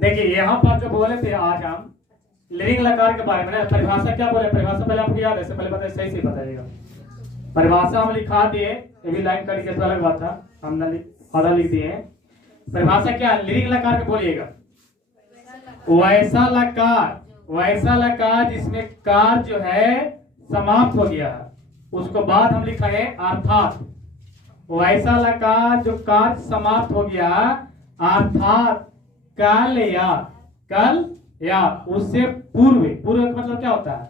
देखिए यहाँ पर जो बोले थे आज हम लिविंग लकार के बारे में ना, परिभाषा क्या बोले, परिभाषा पहले आपको याद है, इससे पहले बताइए, सही से बताइएगा। परिभाषा हम लिखा दिए, ये भी लाइन करके तो अलग बात था, हमने आधा लिख दिए हैं। परिभाषा क्या है, लिविंग लकार के बोलिएगा। वैसा लकार जिसमें कार जो है समाप्त हो गया है, उसको बाद हम लिखा है अर्थात। वैसा लकार जो कार समाप्त हो गया अर्थात कल या उससे पूर्व का मतलब क्या होता है,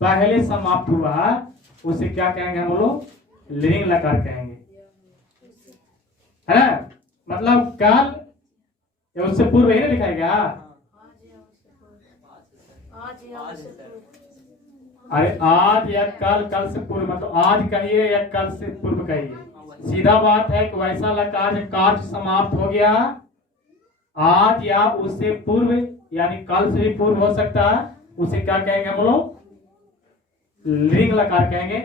पहले समाप्त हुआ, उसे क्या कहेंगे हम लोग, लिविंग लकार कहेंगे, है ना। मतलब कल या उससे पूर्व ही ना लिखा गया। अरे आज या कल से पूर्व, मतलब आज कहिए या कल से पूर्व कहिए, सीधा बात है कि वैसा लकार कार्य समाप्त हो गया आज या उससे पूर्व, यानी कल से भी पूर्व हो सकता है, उसे क्या कहेंगे हम लोग, लिविंग लकार कहेंगे।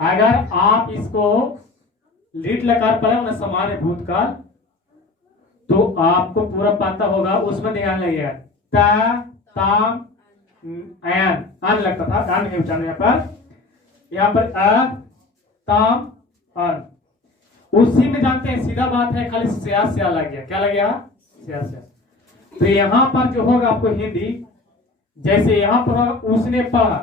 अगर आप इसको लीट लकार पढ़े ना सामान्य भूतकाल, तो आपको पूरा पता होगा, उसमें ध्यान लगेगा ता ताम अन लगता था, अन है उच्चारण यहाँ पर अ ताम अन, उसी में जानते हैं, सीधा बात है, खाली स्या लग गया, क्या लग गया, स्या। तो यहाँ पर जो होगा आपको हिंदी, जैसे यहाँ पर होगा उसने पढ़ा,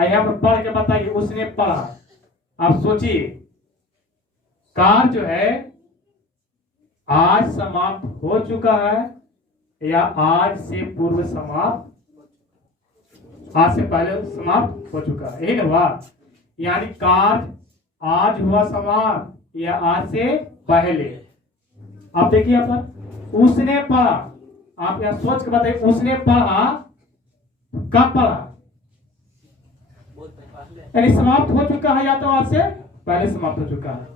यहाँ पर पढ़ के बताइए, उसने पढ़ा। आप सोचिए, कार जो है आज समाप्त हो चुका है या आज से पूर्व समाप्त, आज से पहले समाप्त हो चुका है, यही ना हुआ। यानी कार आज हुआ समाप्त या आज से पहले। आप देखिए यहाँ पर उसने पढ़ा, आप यहाँ सोच के बताइए, उसने पढ़ा कब पढ़ा, यानी समाप्त हो चुका है या तो आज से पहले समाप्त हो चुका है।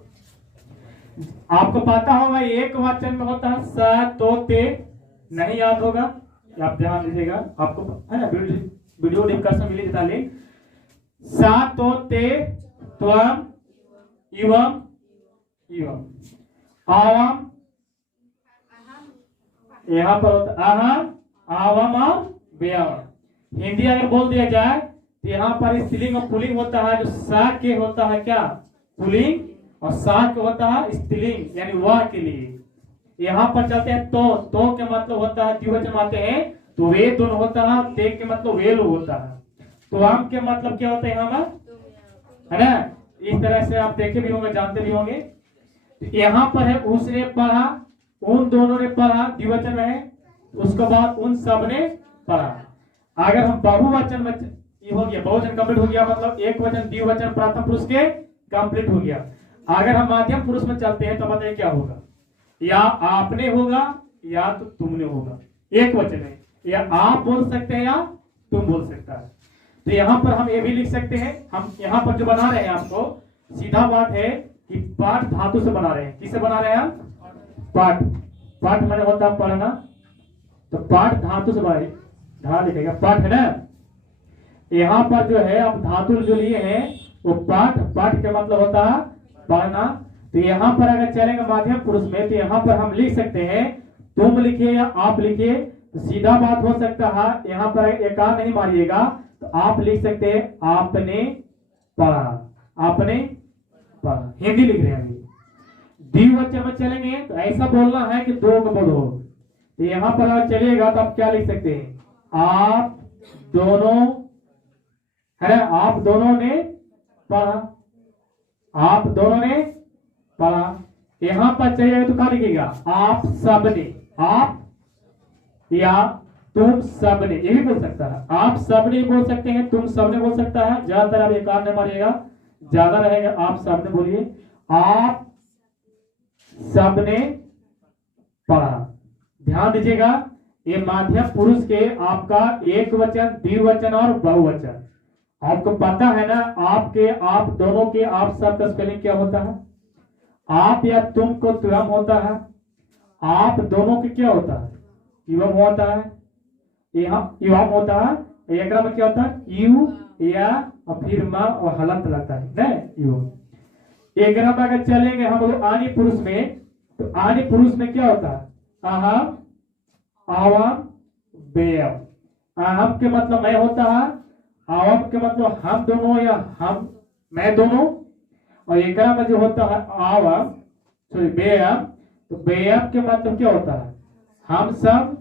आपको पता होगा एक वचन में होता है स तो ते, नहीं याद होगा, आप ध्यान दीजिएगा, आपको है ना वीडियो डिस्कशन मिली देता लिंक, सा तो ते त्वम इवम आवम, यहाँ पर होता अहम आवम और व्यवम। हिंदी अगर बोल दिया जाए तो यहाँ पर स्त्रीलिंग और पुल्लिंग होता है, जो सा के होता है क्या पुल्लिंग, और सा के होता है स्त्रीलिंग, यानी वह के लिए। यहाँ पर चलते हैं तो के मतलब होता है द्विवचन आते हैं तो वे दोनों होता है, ते के मतलब वे लोग होता है, तो आम के मतलब क्या होता है यहाँ पर, है ना। इस तरह से आप देखे भी होंगे, जानते भी होंगे। यहाँ पर है उसने पढ़ा, उन दोनों ने पढ़ा द्विवचन में है, उसके बाद उन सब ने पढ़ा। अगर हम बहुवचन में ये हो गया, बहुवचन कंप्लीट हो गया, मतलब एक वचन द्विवचन प्रथम पुरुष के कंप्लीट हो गया। अगर हम मध्यम पुरुष में चलते हैं तो बताइए क्या होगा, या आपने होगा या तो तुमने होगा, एक वचन है, या आप बोल सकते हैं या तुम बोल सकता है। तो यहाँ पर हम ये भी लिख सकते हैं, हम यहाँ पर जो बना रहे हैं आपको सीधा बात है कि पाठ धातु से बना रहे हैं। किससे बना रहे हैं हम, पाठ मैंने होता है पढ़ना, तो पाठ धातु से बना, धा लिखेगा पाठ है ना। यहाँ पर जो है आप धातु जो लिए हैं वो पाठ के मतलब होता है पढ़ना। तो यहाँ पर अगर चलेंगे माध्यम पुरुष में, तो यहाँ पर हम लिख सकते हैं तुम लिखिए या आप लिखिए, तो सीधा बात हो सकता है, यहाँ पर एक नहीं मारिएगा, तो आप लिख सकते हैं आपने पढ़ा, हिंदी लिख रहे हैं अभी। द्विवचन में चलेंगे तो ऐसा बोलना है कि दो को बोलो, तो यहाँ पर अगर चलिएगा तो आप क्या लिख सकते हैं, आप दोनों, है ना, आप दोनों ने पढ़ा, आप दोनों ने पढ़ा। यहाँ पर चाहिए तो क्या लिखिएगा, आप सबने, आप या तुम सबने, ये भी बोल सकता है, आप सबने बोल सकते हैं, तुम सबने बोल सकता है, ज्यादातर आप एक नहीं मारिएगा, ज्यादा रहेगा आप सबने बोलिए, आप सबने पढ़ा। ध्यान दीजिएगा, ये माध्यम पुरुष के आपका एक वचन, द्विवचन और बहुवचन। आपको पता है ना, आपके, आप दोनों के, आप सब का स्पेलिंग क्या होता है, आप या तुम को त्वम होता है, आप दोनों के क्या होता है, इवम होता है, यहाँ इवम होता है, एक में क्या होता है, यू या और फिर माँ और हलंत लगता है ना, यू। एक अगर चलेंगे हम लोग आनी पुरुष में, तो आनी पुरुष में क्या होता है, अहम आवम बेयम। अहम के मतलब मैं होता है, आवम के मतलब हम दोनों या हम मैं दोनों, और एकरा में जो होता है आवम सॉरी बेयम, तो बेयम के मतलब क्या होता है हम सब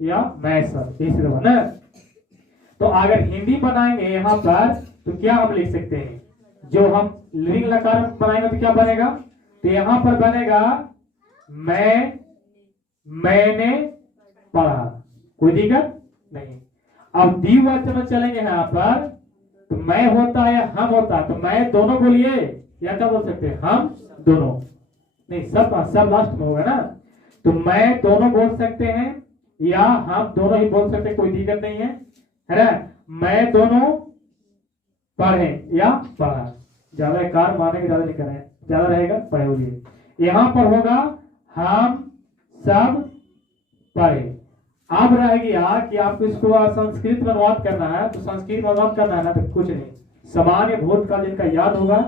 या मैं सब, इसी ना। तो अगर हिंदी बनाएंगे यहाँ पर तो क्या हम लिख सकते हैं, जो हम लिंग लकार बनाएंगे तो क्या बनेगा, तो यहाँ पर बनेगा मैं, मैंने पढ़ा, कोई दिक्कत नहीं। अब द्विवचन में चलेंगे यहाँ पर, तो मैं होता है या हम होता है, तो मैं दोनों बोलिए या क्या बोल सकते हैं हम दोनों, नहीं सब लास्ट में होगा ना, तो मैं दोनों बोल सकते हैं या हम दोनों ही बोल सकते हैं, कोई दिक्कत नहीं है ना। मैं दोनों पढ़े या पढ़ा, ज्यादा कार मारने के ज्यादा नहीं करें, ज्यादा रहेगा पढ़े होगी। यहाँ पर होगा हम सब पढ़े। अब रह गया कि आपको इसको संस्कृत में अनुवाद करना है, तो संस्कृत में अनुवाद करना है ना, तो कुछ नहीं, सामान्य भूतकाल जिनका याद होगा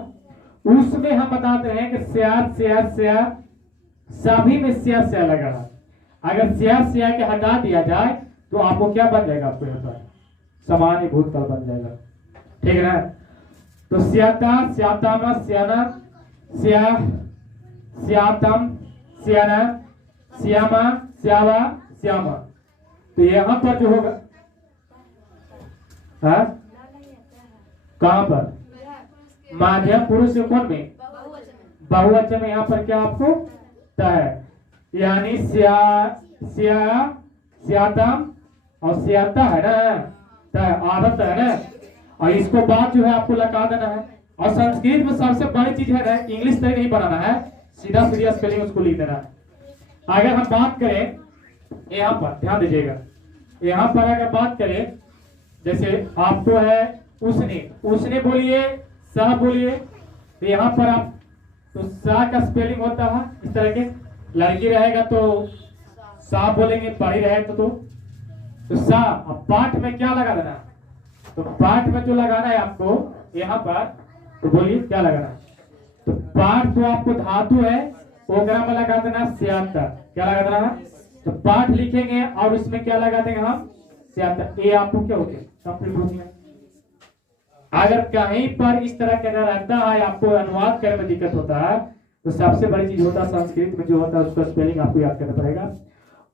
उसमें हम बताते हैं कि स्या सभी में स्या लगा है। अगर स्या के हटा दिया जाए तो आपको क्या बन जाएगा, आपको यहाँ पर सामान्य भूतकाल बन जाएगा, ठीक है ना। तो स्याता स्यातामा स्याना स्या स्यातम स्याना श्यामा श्यावा श्यामा, तो यहाँ पर जो होगा कहां पर माध्यम पुरुष से कौन में बहुवचन में, यहाँ पर क्या आपको है, यानी श्यातम और श्याता है ना, आदत है ना, और इसको बाद जो है आपको लगा देना है। और संस्कृत में सबसे बड़ी चीज है ना, इंग्लिश तक नहीं बनाना है, सीधा सीधा स्पेलिंग उसको लिख देना है। अगर हम बात करें यहाँ पर ध्यान दीजिएगा, यहाँ पर अगर बात करें जैसे आपको है उसने बोलिए सा बोलिए, तो यहाँ पर आप तो सा का स्पेलिंग होता है इस तरह के, लड़की रहेगा तो सा बोलेंगे, पढ़ी रहे तो सा। अब पाठ में क्या लगा देना, तो पाठ में जो लगाना है आपको यहाँ पर, तो बोलिए क्या लगाना है, तो पाठ तो आपको धातु है ओकरा में लगा देना स्याता, क्या लगा देना है, तो पाठ लिखेंगे और इसमें क्या लगा देंगे हम स्याता, ये आपको क्या हो गया कंप्लीट हो गया। अगर कहीं पर इस तरह का रहता है आपको अनुवाद करने में दिक्कत होता है, तो सबसे बड़ी चीज होता है संस्कृत में जो होता है उसका स्पेलिंग आपको याद करना पड़ेगा।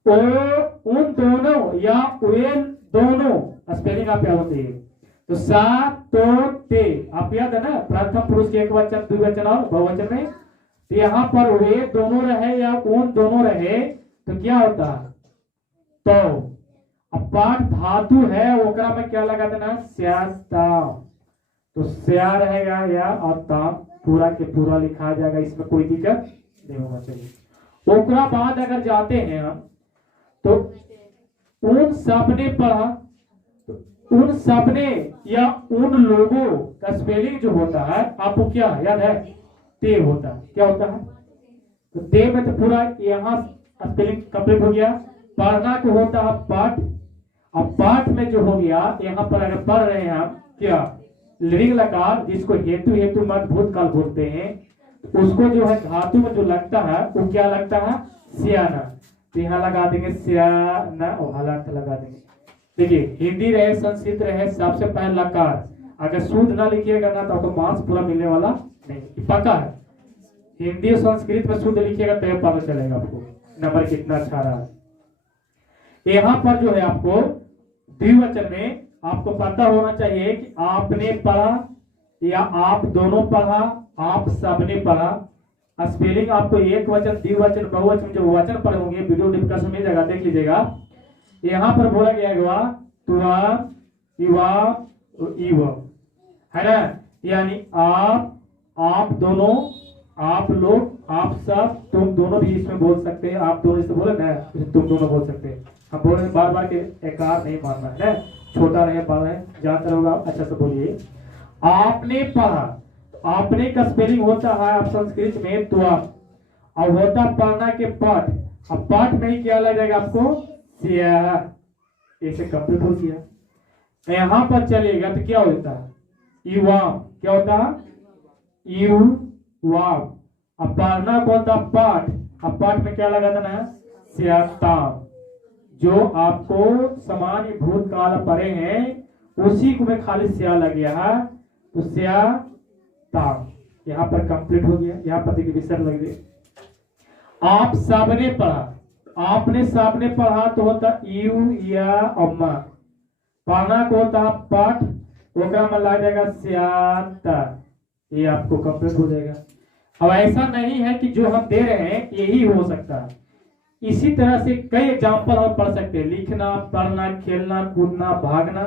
ओ उन दोनों या वे दोनों स्पेलिंग आप याद होती है, तो सा तो ते आप याद है ना, प्रथम पुरुष के एक वचन द्विवचन और बहुवचन में, तो यहाँ पर वे दोनों रहे या उन दोनों रहे तो क्या होता है, तो अब पाठ धातु है ओकरा में क्या लगा देना स्याता, तो स्या रहेगा या और ताम पूरा के पूरा लिखा जाएगा, इसमें कोई दिक्कत नहीं होना चाहिए। ओकरा बाद अगर जाते हैं हम तो उन सबने पढ़ा, तो उन सबने या उन लोगों का स्पेलिंग जो होता है आपको क्या याद है, ते होता है, क्या होता है, तो ते में तो पूरा यहाँ स्पेलिंग कंप्लीट हो गया। पढ़ना को होता है पाठ, अब पाठ में जो हो गया यहाँ पर अगर पढ़ रहे हैं हम क्या लिंग लकार जिसको हेतु मत भूतकाल बोलते हैं, उसको जो है धातु में जो लगता है वो क्या लगता है सियाना, तो यहाँ लगा देंगे सियाना और हालांकि लगा देंगे। देखिए हिंदी रहे संस्कृत रहे सबसे पहले लकार अगर शुद्ध ना लिखिएगा ना तो आपको मार्क्स पूरा मिलने वाला नहीं, पक्का है। हिंदी और संस्कृत में शुद्ध लिखिएगा तो पता चलेगा आपको नंबर कितना अच्छा रहा है। यहाँ पर जो है आपको द्विवचन में आपको पता होना चाहिए कि आपने पढ़ा या आप दोनों पढ़ा, आप सबने पढ़ा। स्पेलिंग आपको एक वचन द्विवचन बहुवचन जो वचन पढ़े होंगे वीडियो डिस्कशन में जगह देख लीजिएगा। यहाँ पर बोला गया है तुआ इवा इव है ना, यानी आप दोनों, आप लोग, आप सब, तुम दोनों भी इसमें बोल सकते हैं। आप दोनों इससे बोले ना, तुम दोनों बोल सकते हैं। हम बोल रहे बार बार के एकार नहीं मारना है ना, छोटा रहे बड़ा रहे जानता होगा अच्छा से बोलिए। आपने पढ़ा, आपने का स्पेलिंग होता है आप संस्कृत में तुआ और होता पढ़ना के पाठ। अब पाठ में ही क्या लग जाएगा आपको सिया, ऐसे कंप्लीट हो गया। यहाँ पर चलेगा तो क्या होता है युवा, क्या होता है युवा। अब पढ़ना को होता पाठ, अब पाठ में क्या लगा देना है सियाता, जो आपको सामान्य भूतकाल पढ़े हैं उसी को मैं खाली स्या लग गया है, तो स्या ताम यहाँ पर कंप्लीट हो गया। यहाँ पर देखिए विसर्ग लग गया। आप सबने पढ़ा, आपने सबने पढ़ा तो होता यू या अम्मा, पढ़ना को होता पाठ, ओकरा में लग जाएगा स्याता, ये आपको कंप्लीट हो जाएगा। अब ऐसा नहीं है कि जो हम दे रहे हैं यही हो सकता है, इसी तरह से कई एग्जाम्पल हम पढ़ सकते हैं। लिखना, पढ़ना, खेलना, कूदना, भागना,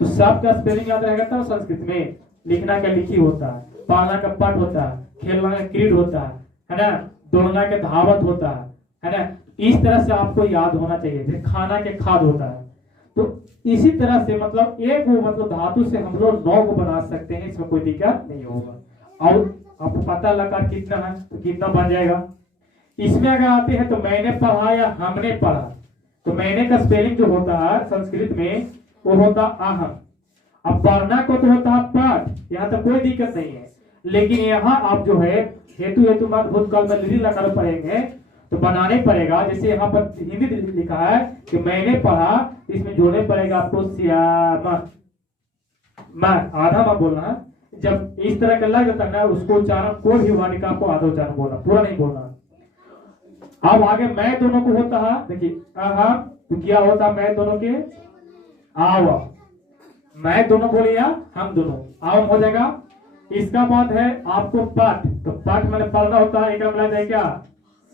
तो सबका स्पेलिंग याद रहेगा तब संस्कृत में। लिखना का लिखी होता है, पढ़ना का पठ होता है, खेलना का क्रीड होता है ना, दौड़ना का धावत होता है ना। इस तरह से आपको याद होना चाहिए। जैसे खाना के खाद होता है, तो इसी तरह से मतलब एक वो मतलब धातु से हम लोग 9 को बना सकते हैं, इसमें कोई दिक्कत नहीं होगा। और आपको पता लगा कितना है तो कितना बन जाएगा। इसमें अगर आते हैं तो मैंने पढ़ा या हमने पढ़ा, तो मैंने का स्पेलिंग जो होता है संस्कृत में वो होता अहम। अब पढ़ना को तो होता है पाठ, यहाँ तो कोई दिक्कत नहीं है। लेकिन यहाँ आप जो है हेतु भूतकाल में लिखा लकार पढ़ेंगे तो बनाने पड़ेगा। जैसे यहाँ पर हिंदी लिखा है कि मैंने पढ़ा, इसमें जोड़ने पड़ेगा आपको श्यामा, आधा में बोलना है। जब इस तरह का लग जाता है ना, उसको उच्चारण कोई भी वाणी का आपको आधा उच्चारण बोलना, पूरा नहीं बोलना। अब आगे मैं दोनों को होता है, देखिए अहम, तो क्या होता मैं दोनों के आव, मैं दोनों बोलिए हम दोनों, आव हो जाएगा। इसका बाद है आपको पाठ, तो पाठ मैंने पढ़ना होता है, एक मिला जाए क्या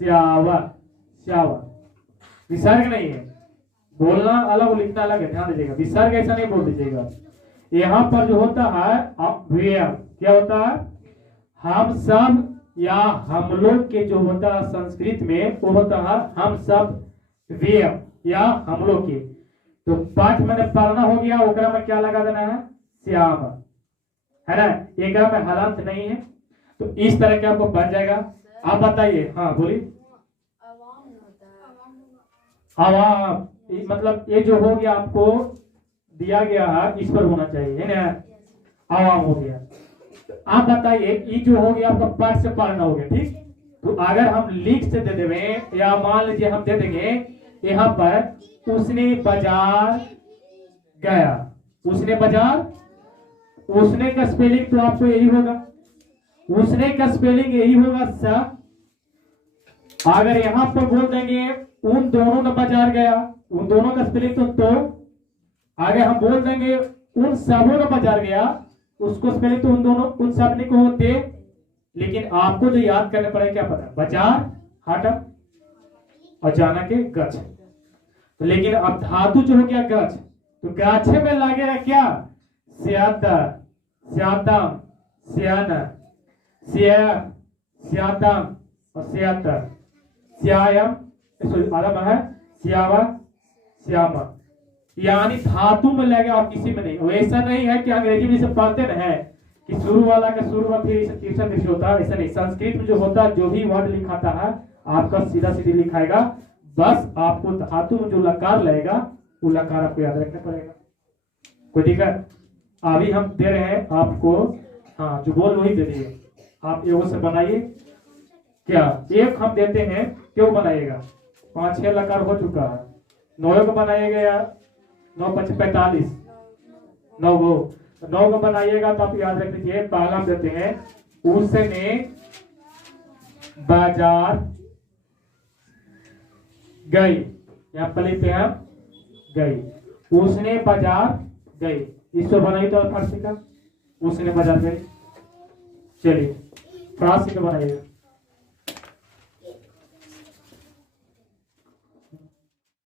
श्यावा, श्यावा। विसर्ग नहीं है, बोलना अलग और लिखना अलग है, ध्यान दीजिएगा। विसर्ग ऐसा नहीं बोल दीजिएगा। यहाँ पर जो होता है क्या होता है, हम सब या हम लोग के जो होता है संस्कृत में वो होता है हम सब व्यय या हम लोग के। तो पाठ मैंने पढ़ना हो गया, ओकरा में क्या लगा देना है श्याम, है ना, एक में हलंत नहीं है। तो इस तरह के आपको बन जाएगा। आप बताइए, हाँ बोलिए। आवाम मतलब ये जो हो गया आपको दिया गया है इस पर होना चाहिए, है ना, आवाम हो गया। तो आप बताइए ये जो हो गया आपका पाठ से पढ़ना हो गया, ठीक। तो अगर हम लिख से दे देंगे या मान लीजिए हम दे देंगे यहाँ पर उसने बाजार गया, उसने बाजार, उसने का स्पेलिंग तो आपको यही होगा, उसने का स्पेलिंग यही होगा सा। अगर यहाँ पर बोल देंगे उन दोनों ने बाजार गया, उन दोनों का स्पेलिंग तो अगर हम बोल देंगे उन सबों ने बाजार गया, उसको स्पेलिंग तो उन दोनों उन सब ने को होते। लेकिन आपको जो याद करने पड़ेगा क्या पता, बाजार हटम और जाना के गच। तो लेकिन अब धातु जो हो गया गच, तो गाछे में लगेगा क्या स्यादा, स्यादम, स्याना, स्या, स्यादम और स्याता, स्यायम, आराम है श्यावा, श्यामा। यानी धातु में लगे और किसी में नहीं। वैसा नहीं है कि अंग्रेजी में जैसे पढ़ते ना है कि शुरू वाला का शुरू में फिर तीसरा तीसरा होता है, ऐसा नहीं। संस्कृत में जो होता है जो भी वर्ड लिखाता है आपका सीधा सीधी लिखाएगा, बस आपको धातु में जो लकार लगेगा वो लकार आपको याद रखना पड़ेगा। कोई दिक्कत? अभी हम दे रहे हैं आपको, हाँ जो बोल वही दे दिए। आप एगो से बनाइए, क्या एक हम देते हैं क्यों बनाइएगा, 5-6 लकार हो चुका है, 9 को बनाइएगा या 9 5 45 9 को बनाइएगा। तो आप याद रख लीजिए, पहला हम देते हैं उसने बाजार गई, यहाँ पर लिखते हैं गई, उसने बाजार गई, इसको बनाइए तो फारसी का उसने बाजार गई। चलिए फारसी का बनाइएगा।